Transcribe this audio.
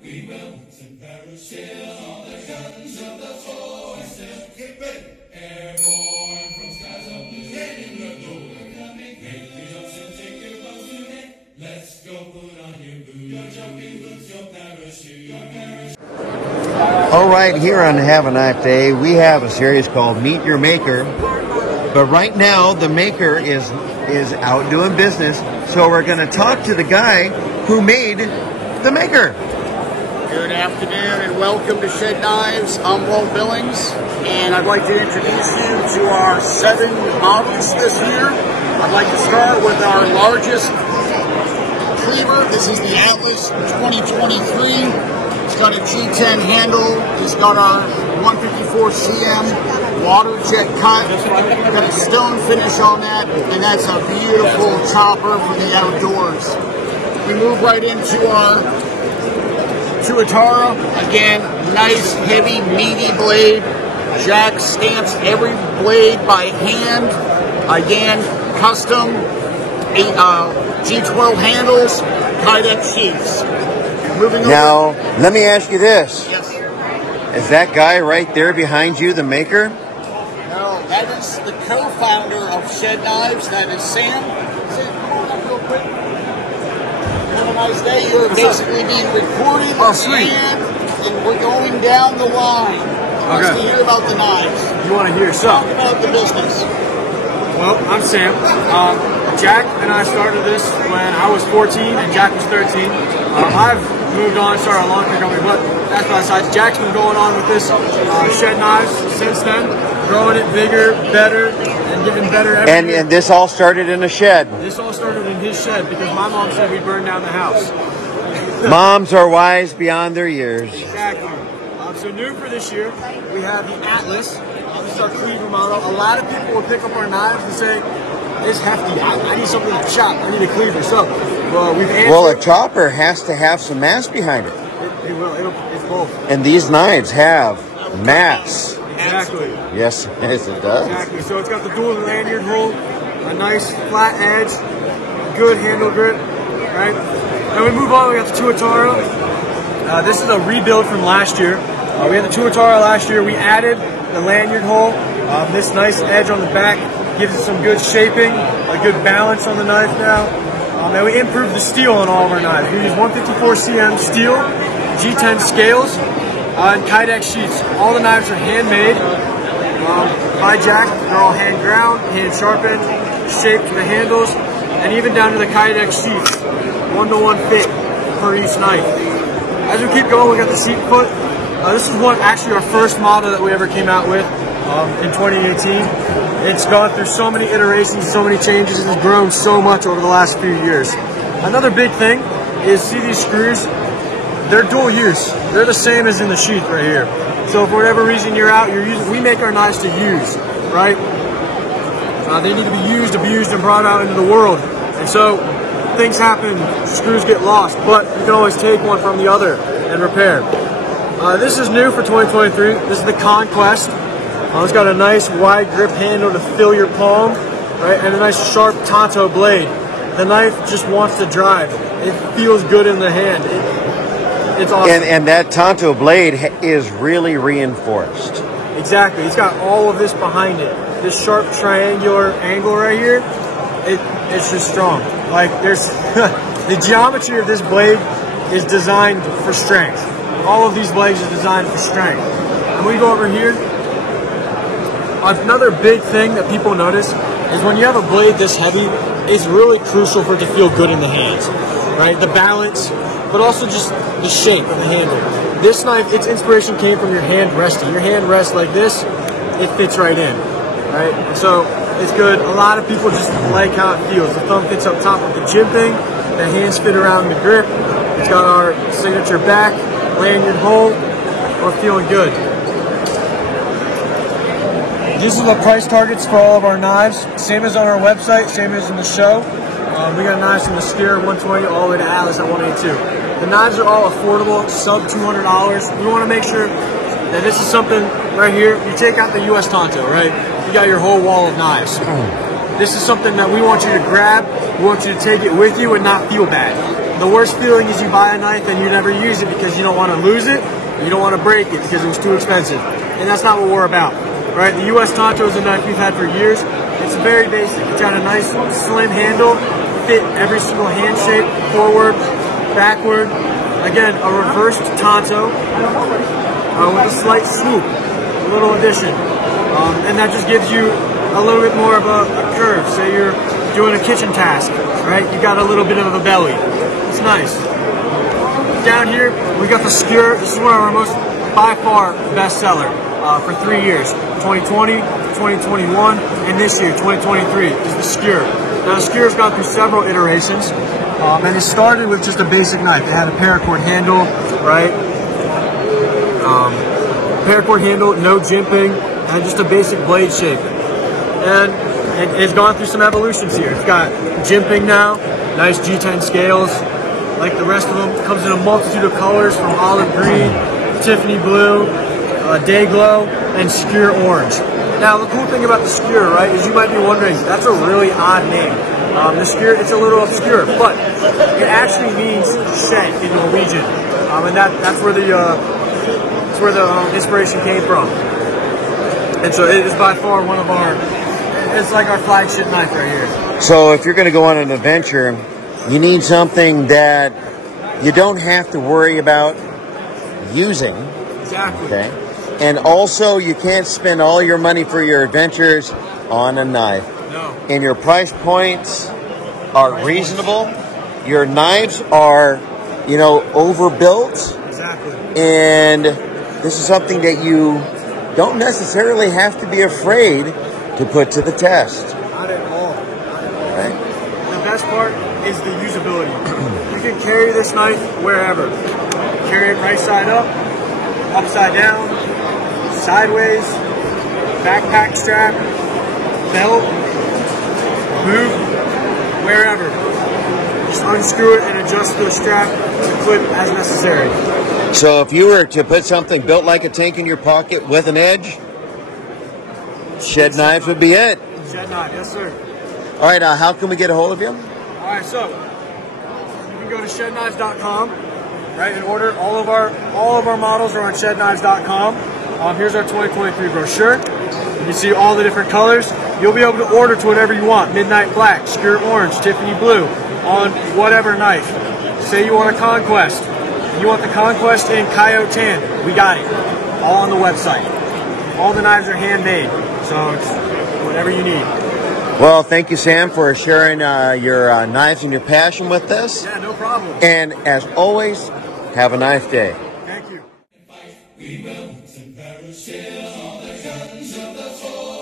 We will chill on the guns of the force. Get ready. Airborne from skies of blue. Heading the door. Coming. Make your jumps and take your boats today. Let's go put on your boots. Your jumping boots, your parachute. Your parachute. All right, here on Have a Knife Day, we have a series called Meet Your Maker. But right now, the maker is out doing business, so we're going to talk to the guy who made the maker. Good afternoon and welcome to Shed Knives. I'm Walt Billings, and I'd like to introduce you to our 7 models this year. I'd like to start with our largest cleaver. This is the Atlas 2023. It's got a G10 handle. It's got our 154 cm water jet cut. Got a stone finish on that, and that's a beautiful chopper for the outdoors. We move right into our Tuatara. Again, nice, heavy, meaty blade. Jack stamps every blade by hand. Again, custom G12 handles, Kydex sheaths. Moving now, let me ask you this. Yes. Is that guy right there behind you the maker? No, that is the co-founder of Shed Knives. That is Sam. Sam, come on up real quick. Have a nice day. You're basically being recorded. Oh, sweet. And we're going down the line. Let's hear about the knives. You want to hear something? Talk about the business. Well, I'm Sam. Jack and I started this when I was 14 and Jack was 13. I've moved on, started a lawn care company, but that's besides. Jack's been going on with this Shed Knives since then, growing it bigger, better, and getting better every year. And this all started in a shed. This all started in his shed because my mom said we'd burn down the house. Moms are wise beyond their years. Exactly. So new for this year, we have the Atlas. This is our cleaver model. A lot of people will pick up our knives and say, it's hefty. I need something to chop. I need a cleaver. So, we've answered. Well, a chopper has to have some mass behind it. It will. It's both. And these knives have mass. Exactly. Yes, it does. Exactly. So it's got the dual lanyard hole, a nice flat edge, good handle grip, right? Then we move on. We got the Tuatara. This is a rebuild from last year. We had the Tuatara last year. We added the lanyard hole. This nice edge on the back gives it some good shaping, a good balance on the knife now. And we improved the steel on all of our knives. We use 154 cm steel, G10 scales, and Kydex sheaths. All the knives are handmade by Jack. They're all hand ground, hand sharpened, shaped to the handles, and even down to the Kydex sheaths. 1-to-1 fit per each knife. As we keep going, we got the sheep foot. This is actually our first model that we ever came out with in 2018. It's gone through so many iterations, so many changes, and has grown so much over the last few years. Another big thing is, see these screws? They're dual use. They're the same as in the sheath right here. So for whatever reason you're out, we make our knives to use, right? They need to be used, abused, and brought out into the world. And so things happen, screws get lost, but you can always take one from the other and repair. This is new for 2023. This is the Conquest. It's got a nice wide grip handle to fill your palm, right, and a nice sharp Tonto blade. The knife just wants to drive. It feels good in the hand. It's awesome. And that Tonto blade is really reinforced. Exactly. It's got all of this behind it. This sharp triangular angle right here, it's just strong. Like there's the geometry of this blade is designed for strength. All of these blades are designed for strength. And we go over here. Another big thing that people notice is when you have a blade this heavy, it's really crucial for it to feel good in the hands, right? The balance, but also just the shape of the handle. This knife, its inspiration came from your hand resting. Your hand rests like this, it fits right in, right? So it's good. A lot of people just like how it feels. The thumb fits up top with the jimping, the hands fit around the grip. It's got our signature back, lanyard hole. We're feeling good. This is the price targets for all of our knives. Same as on our website, same as in the show. We got knives from the Steer 120 all the way to Atlas at 182. The knives are all affordable, sub $200. We want to make sure that this is something right here. You take out the US Tonto, right? You got your whole wall of knives. This is something that we want you to grab. We want you to take it with you and not feel bad. the worst feeling is you buy a knife and you never use it because you don't want to lose it, you don't want to break it because it was too expensive. And that's not what we're about, right? The US Tonto is a knife we've had for years. It's very basic. It's got a nice slim handle, fit every single hand shape, forward, backward. Again, a reversed Tonto with a slight swoop, a little addition. And that just gives you a little bit more of a curve. Say you're doing a kitchen task, right? You got a little bit of a belly. It's nice. Down here, we got the Skewer. This is one of our most, by far, best seller for 3 years. 2020, 2021, and this year, 2023, is the Skewer. Now, the Skewer's gone through several iterations, and it started with just a basic knife. It had a paracord handle, right? Paracord handle, no jimping, and just a basic blade shape. And it's gone through some evolutions here. It's got jimping now, nice G10 scales, like the rest of them. It comes in a multitude of colors from olive green, Tiffany blue, day glow, and Skewer orange. Now, the cool thing about the Skewer, right, is you might be wondering, that's a really odd name. The Skewer, it's a little obscure, but it actually means shed in Norwegian, and that's where the inspiration came from. And so it is by far one of our, it's like our flagship knife right here. So if you're going to go on an adventure, you need something that you don't have to worry about using. Exactly. Okay. And also, you can't spend all your money for your adventures on a knife. No. And your price points are reasonable. Your knives are, overbuilt. Exactly. And this is something that you don't necessarily have to be afraid to put to the test. Not at all. Not at all. Right? The best part is the usability. You can carry this knife wherever. Carry it right side up, upside down, sideways, backpack strap, belt, boot, wherever. Just unscrew it and adjust the strap to clip as necessary. So if you were to put something built like a tank in your pocket with an edge, Shed Knives would be it. Shed Knife, yes sir. All right, how can we get a hold of you? All right, so you can go to shedknives.com, right, and order all of our models are on shedknives.com. Here's our 2023 brochure. You can see all the different colors. You'll be able to order to whatever you want: midnight black, Skewer orange, Tiffany blue, on whatever knife. Say you want a Conquest. You want the Conquest in Coyote tan, we got it. All on the website. All the knives are handmade, so it's whatever you need. Well, thank you, Sam, for sharing your knives and your passion with us. Yeah, no problem. And as always, have a nice day. Thank you. We will, all the guns of the foe.